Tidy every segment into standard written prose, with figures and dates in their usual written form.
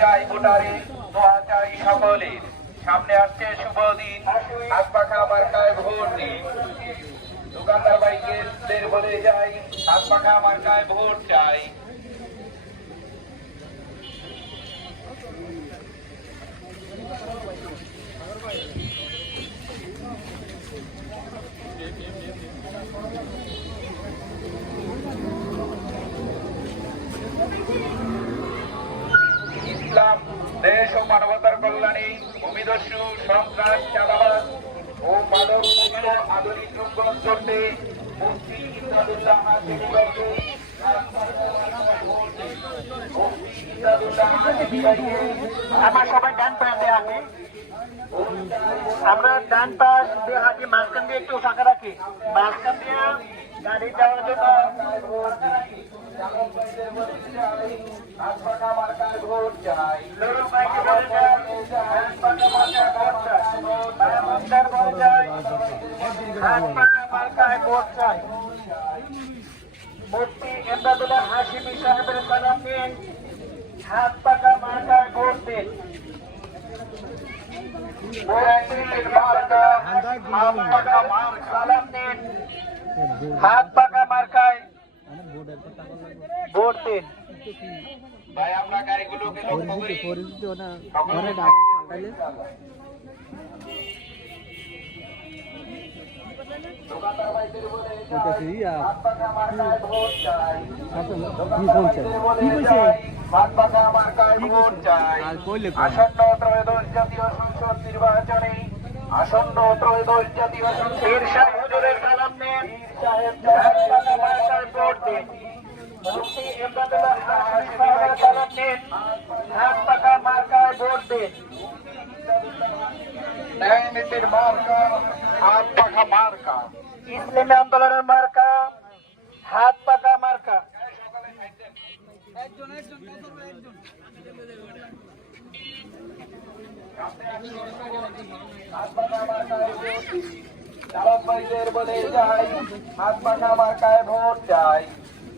চাই ভোটারে, দোয়া চাই সকলের। সামনে আসছে শুভ দিন, হাত পাখা মার্কায় ভোট দিন। দোকানদার ভাইদের বলে যাই, হাত পাখা মার্কায় ভোট চাই। ইসলাম দেশ ও মানবতার কল্যাণে ভূমিদস্যু সন্ত্রাস চাঁদাবাজ ও মাদক মুক্ত আধুনিক রূপগঞ্জ করতে মুফতি ইমদাদুল্লাহ হাশিমি ভাইকে আমরা সবাই ডান পাশ দিয়ে হাঁটি, আমরা ডান পাশ দিয়ে হাঁটি, মাঝখান দিয়ে একটু ফাঁকা রাখি, মাঝখান দিয়ে গাড়ি যাওয়ার জন্য। মুফতি ইমদাদুল্লাহ হাশিমি সাহেবের সালাম নিন, হাত পাকা মার্কায় ভোট দিন। সালাম নিন, হাত পাকা মার্কায় ভোট দিন। ভাই আমরা গাড়িগুলোকে লক্ষ্য করি, দোকানদার ভাইদের বলে হাত পাখা মার্কায় ভোট চাই। হাত পাখা মার্কায় ভোট চাই। আসন্ন ত্রয়োদশ জাতীয় সংসদ নির্বাচনে, আসন্ন ত্রয়োদশ জাতীয় সংসদ পীর সাহেব হুজুরের সালাম নিন, সাহেব হাত পাকা মার্কায় ভোট দিন। মুফতি ইমদাদুল্লাহ হাশিমি সাহেবের সালাম নিন, হাত পাকা মার্কায় ভোট দিন। ন্যায় নীতির মার্কা হাত পাখা মার্কা। ইসলামী আন্দোলনের মার্কা হাত পাকা মার্কা। চালক ভাইদের বলে যাই, হাত পাখা মার্কায় ভোট চাই।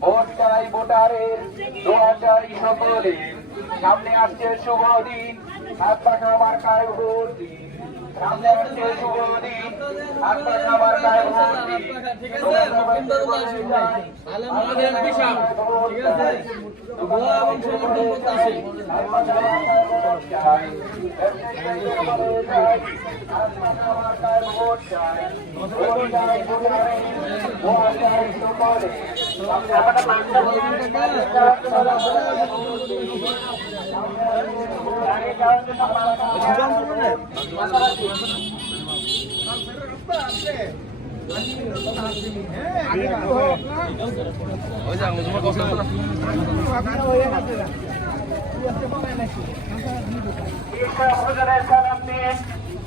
ভোট চাই ভোটারের, দোয়া চাই সকলের। সামনে আসছে শুভ দিন, হাত পাখা মার্কায় ভোট দিন। সামনে আসছে শুভ দিন, হাত পাখা মার্কায় ভোট দিন।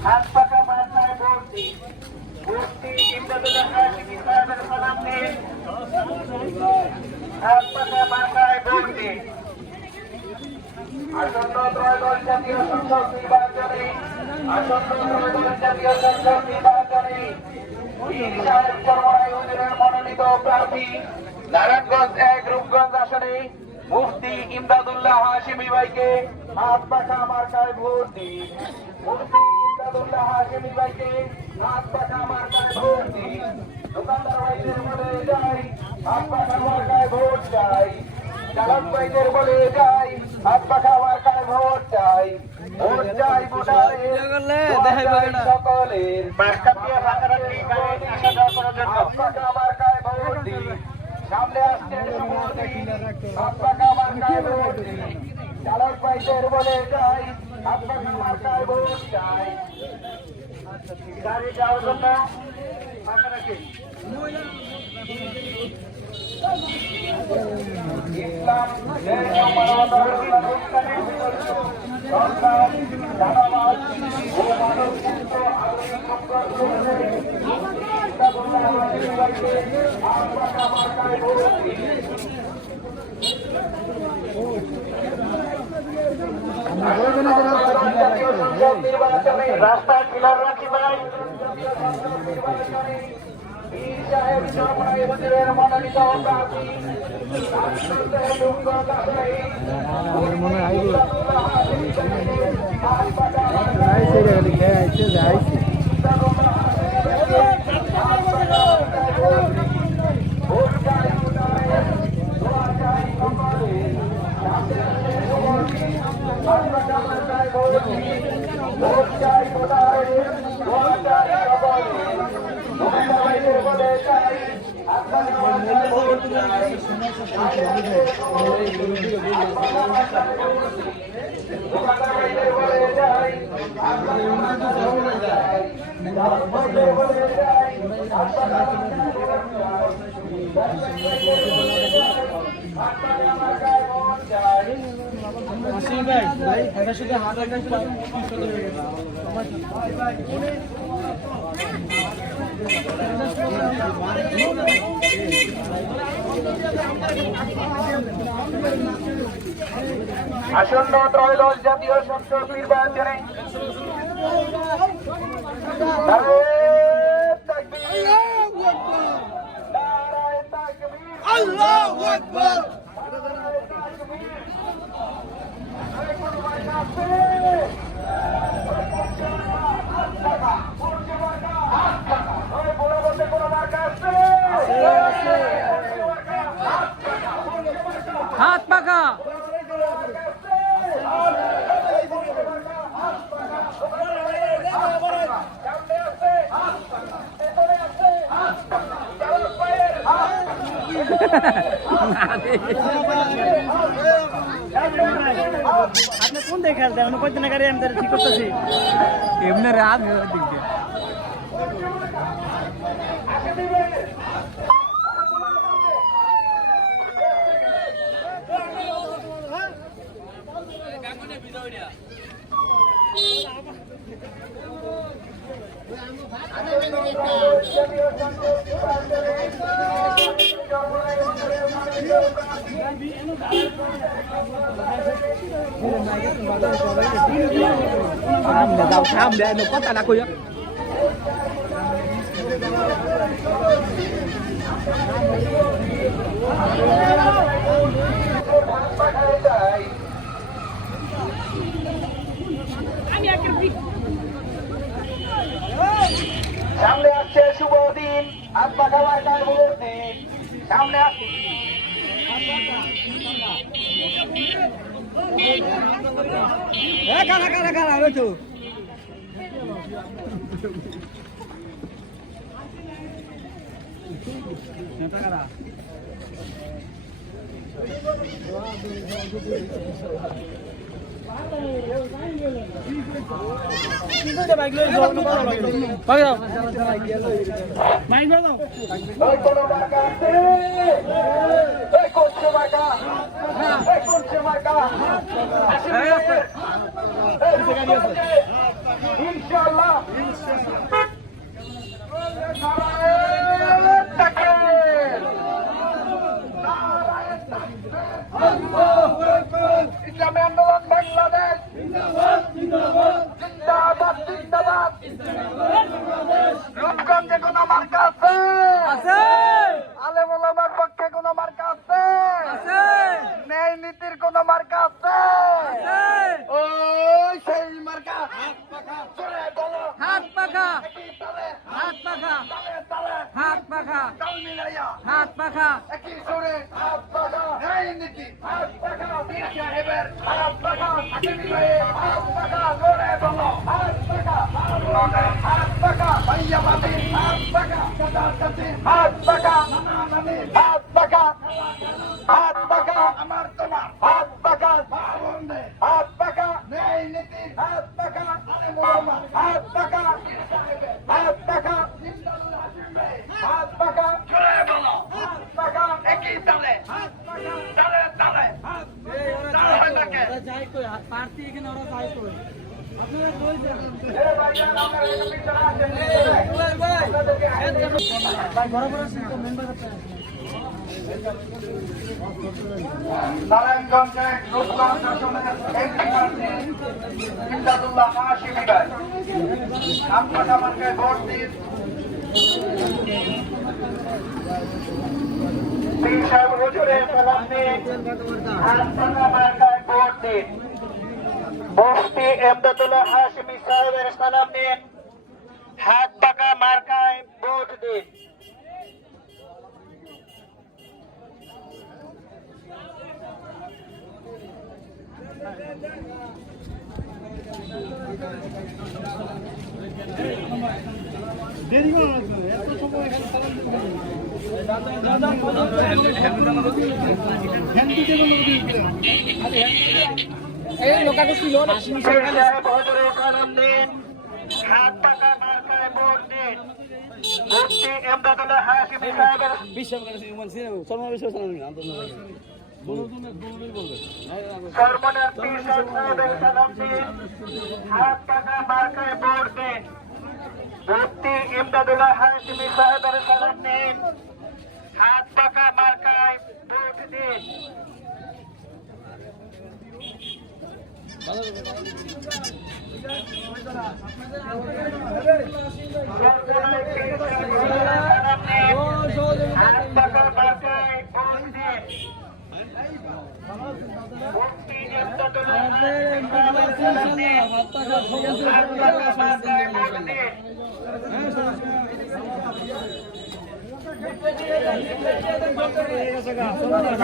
হাত পাকা মার্কায় ভোট দিন। মুফতি ইমদাদুল্লাহ হাশিমি সাহেবের সালাম নিন, হাত পাকা মার্কায় ভোট দিন। আসন্ন ত্রয়োদশ জাতীয় সংসদ নির্বাচনে, আসন্ন ত্রয়োদশ জাতীয় সংসদ নির্বাচনে পীর সাহেব চরমনাই হুজুরের মনোনীত প্রার্থী নারায়ণগঞ্জ 1 রূপগঞ্জ আসনে মুফতি ইমদাদুল্লাহ হাশিমি ভাইকে হাত পাখা মার্কায় ভোট দিন। মুফতি ইমদাদুল্লাহ হাশিমি ভাইকে হাত পাখা মার্কায় ভোট দিন। দোকানদার ভাইদের বলে যাই, হাত পাখা মার্কায় ভোট চাই। চালক ভাইদের বলে যাই, হাত পাখা মার্কায় ভোট চাই। ভোট চাই ভোটারের, সকলের। মাঝখান দিয়ে ফাঁকা রাখি, গাড়ি আসা যাওয়া করার জন্য। হাত পাখা মার্কায় ভোট দিন। সামনে আসছে শুভ দিন, হাত পাখা মার্কায় ভোট দিন। চালক ভাইদের বলে যাই, হাত পাখা মার্কায় ভোট চাই। গাড়ি যাওয়ার জন্য ফাঁকা রাখি। ইসলাম দেশ ও মানবতার অনুষ্ঠানে সরকার চাঁদাবাজ ও মাদক মুক্ত আধুনিক রূপগঞ্জ করতে ইমদাদুল্লাহ হাশিমি ভাইকে হাত পাখা মার্কায় ভোট দিন। রাস্তা ক্লিয়ার রাখি ভাই। পীর সাহেব চরমনাই হুজুরের মনোনীত প্রার্থী পাকা মার্কায় ভোট দিন। ভোট চাই ভোটারে, ভোট চাই সকলে। মহিলা ভাইদের বলে চাই, হাত পাকা মার্কায় ভোট চাই। মহিলা ভাইদের বলে চাই, হাত পাকা মার্কায় ভোট চাই। ভাইদের বলে চাই, হাত পাকা মার্কায় ভোট চাই। হাত পাকা মার্কায় ভোট চাই। আসন্ন ত্রয়োদশ জাতীয় সংসদ নির্বাচনে আল্লাহু আকবার। হাত পাকা আপনি কোন দেখে খেলতে আমি কয়দিন আগে আমি ঠিক করতেছি এমনি রাত দিক দিয়ে tham để nó có tài năng khuya সামনে আসছে শুভ দিন, হাত পাখা মার্কায় ভোট দিন। সামনে আসছে কারা কারা কারা হয়েছো ওই কোনো মার্কা আছে? এই কোনছে মার্কা? এই কোনছে মার্কা? ইনশাআল্লাহ ইসলামী আন্দোলন বাংলাদেশ জিন্দাবাদ জিন্দাবাদ। রূপগঞ্জে কোন মার্কা আছে? আলেম ওলামার পক্ষে কোন মার্কা আছে? ন্যায় নীতির কোন মার্কা আছে? ওই সেই মার্কা জোরে বলো। হাত পাকা একই তালে, হাত পাকা তালে তালে, হাত পাকা তাল মিলাইয়া হাত পাকা একই সুরে হাত পাকা। ন্যায় নীতি হাত পাকা। পীর সাহেবের হাত পাকা। হাকিমি ভাইয়ের হাত পাকা। জোরে বলো হাত পাকা। আল্লাহের হাত পাকা। ভাইয়াবাদীর হাত পাকা। সাদাকাতের হাত পাকা। নানানানির হাত পাকা। হাত পাকা। আমার তোমার হাত পাকা। বাউন্ডে হাত পাকা। ন্যায় নীতির হাত পাকা। আলেম ওলামার হাত পাকা। পীর সাহেবের হাত পাকা। জিন্দাল হাকিম ভাই হাত পাকা। জোরে বলো হাত পাকা। একই তালে হাত পাকা। তালে তালে হাত তালে হয় না কে? যাই কই পার্টি এখানে ওরা যাই কই আপনারা কই যান এ ভাইজান আপনারা একটু পিছনে আসেন। ভাই বরাবর আছেন তো মেম্বার আছে নারায়ণগঞ্জে রূপগঞ্জ আসনের এমপি প্রার্থী ইমদাদুল্লাহ হাশিমি ভাই, হাত পাকা মার্কায় ভোট দিন। পীর সাহেব হুজুরের সালাম দিন, হাত পাকা মার্কায় ভোট দিন। মুফতি ইমদাদুল্লাহ হাশিমি সাহেবের সালাম দিন, হাত পাকা মার্কায় ভোট দিন। দেরি করো না তো, এত সময় এখানে সালাম দিতে হবে। এই লোকা কো ছিল না বদরে সালাম দিন হাত পাকা মার্কায় ভোট দিন মুফতি ইমদাদুল্লাহ হাশিমি সাহেবের সরমনের পীর সাহেবের সালাম দিন হাত পাকা মার্কায় ভোট দিন মুফতি ইমদাদুল্লাহ হাশিমি সাহেবের সালাম দিন হাত পাকা মার্কায় ভোট দিন হাত পাকা মার্কায় ভোট দিন মুফতি ইমদাদুল্লাহ হাশিমি সাহেবের সালাম দিন হাত পাকা মার্কায় ভোট দিন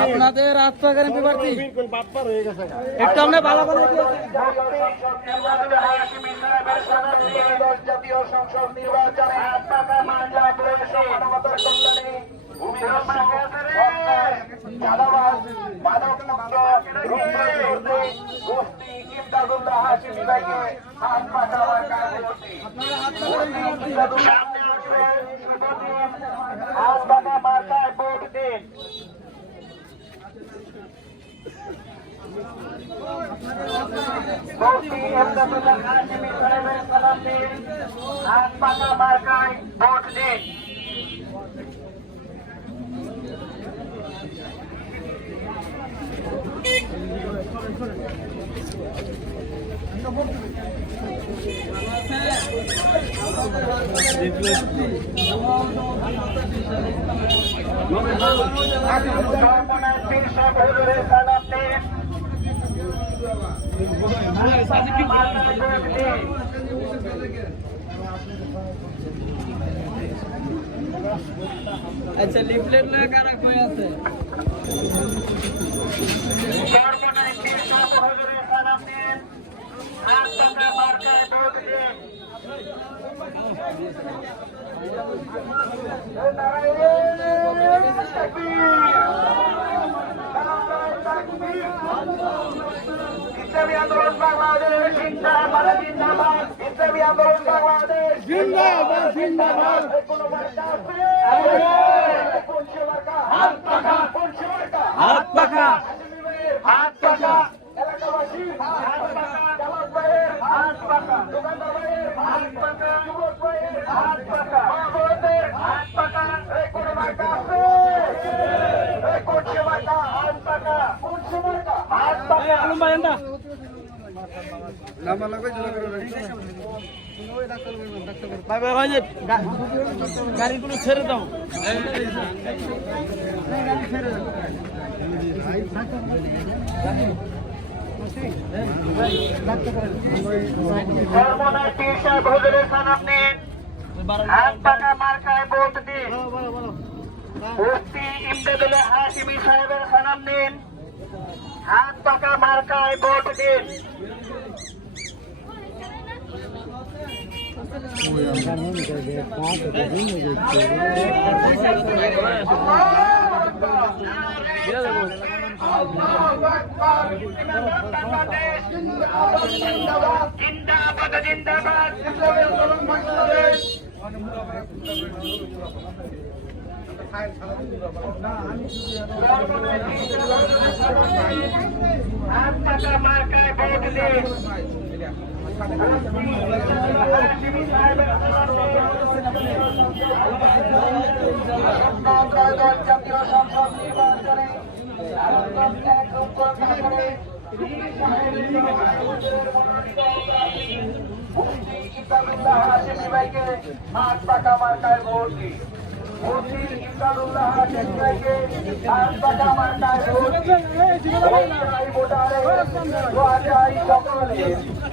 আপনাদের রাস্তাঘাট এমপি প্রার্থী একটু আমরা ভালো করে জাতীয় সংসদ নির্বাচনে মানবতার কল্যাণে চাঁদাবাজ মাদক মুক্ত গোষ্ঠী ইমদাদুল্লাহ হাশিমি ভাইকে হাত পাকা মার্কায় ভোট দিন। হাত পাকা মার্কায় ভোট দিন মুফতি ইমদাদুল্লাহ হাশিমি সাহেবের সালাম দিন হাত পাকা মার্কায় ভোট দিন সরমনের পীর সাহেবের সালাম দিন মার্কায় ভোট দিন আচ্ছা লিফলেট না কারা কই আছে সরমনের পীর সাহেবের সালাম দিন হাত পাকা মার্কায় ভোট দিন ইসলামী আন্দোলন বাংলাদেশ জিন্দাবাদ জিন্দাবাদ ইসলামী আন্দোলন বাংলাদেশ জিন্দাবাদ জিন্দাবাদ কোনো মার্কা আছে কোন মার্কা হাত পাকা কোন মার্কা হাত পাকা হাত পাকা এলাকাবাসী হাত পাকা জামাত ভাইয়ের হাত পাকা দোকানদার ভাইয়ের হাত পাকা যুবক ভাইয়ের হাত পাকা মা-বোনদের হাত পাকা কোন মার্কা আছে কোন মার্কা হাত পাকা কোন মার্কা হাত পাকা আলম ভাই এন্ডা ভাই ভাই ভাই গাড়িগুলো ছেড়ে দাও গাড়ি ছেড়ে দাও সরমনের পীর সাহেব হুজুরের সালাম নিন হাত পাকা মার্কায় ভোট দিন মুফতি ইমদাদুল্লাহ হাশিমি সাহেবের সালাম নিন হাত পাকা মার্কায় ভোট দিন জিন্দাবাদ জিন্দাবাদ হাত পাকা মার্কায় ভোট দিন জাতীয় সংসদ নির্বাচনে ইমদাদুল্লাহ হাশিমি ভাইকে হাত পাকা মার্কায় ভোট দিন। মুফতি ইমদাদুল্লাহ হাশিমি ভাইকে হাত পাকা মার্কায় ভোট দিন। ভোটারে দোয়া চাই সকলে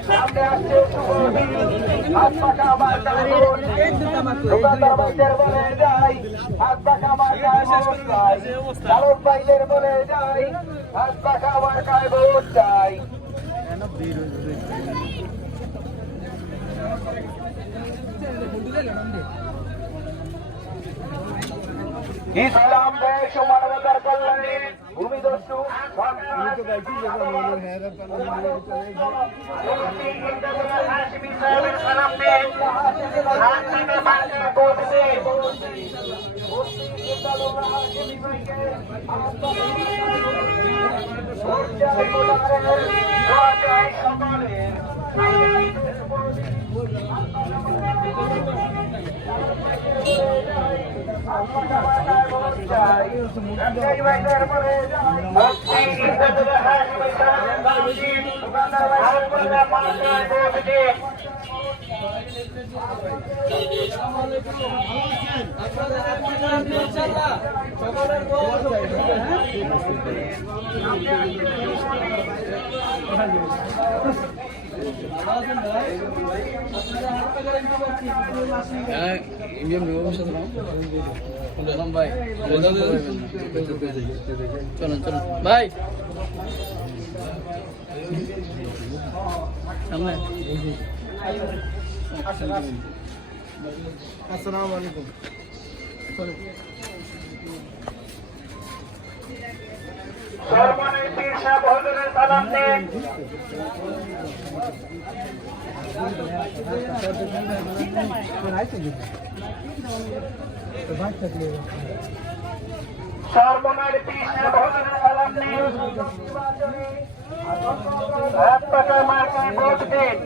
সামনে আসছে শুভ দিন। হাত পাকা মার্কায় ভোট দিন। দোকানদার ভাইদের বলে যাই হাত পাকা মার্কায় ভোট চাই। চালক ভাইদের বলে যাই হাত পাকা মার্কায় ভোট চাই। ইসলাম দেশ ও মানবতার কল্যাণে ভূমিদস্যু ইন্ডিয়ান বিভাগের সাথে ভাই চলুন চলুন ভাই সামনে আসসালামু আলাইকুম সম্মানিত পীর সাহেব হুজুরের সালাম দিন। সম্মানিত পীর সাহেব হুজুরের সালাম দিন। হাত পাকা মার্কায় ভোট দিন।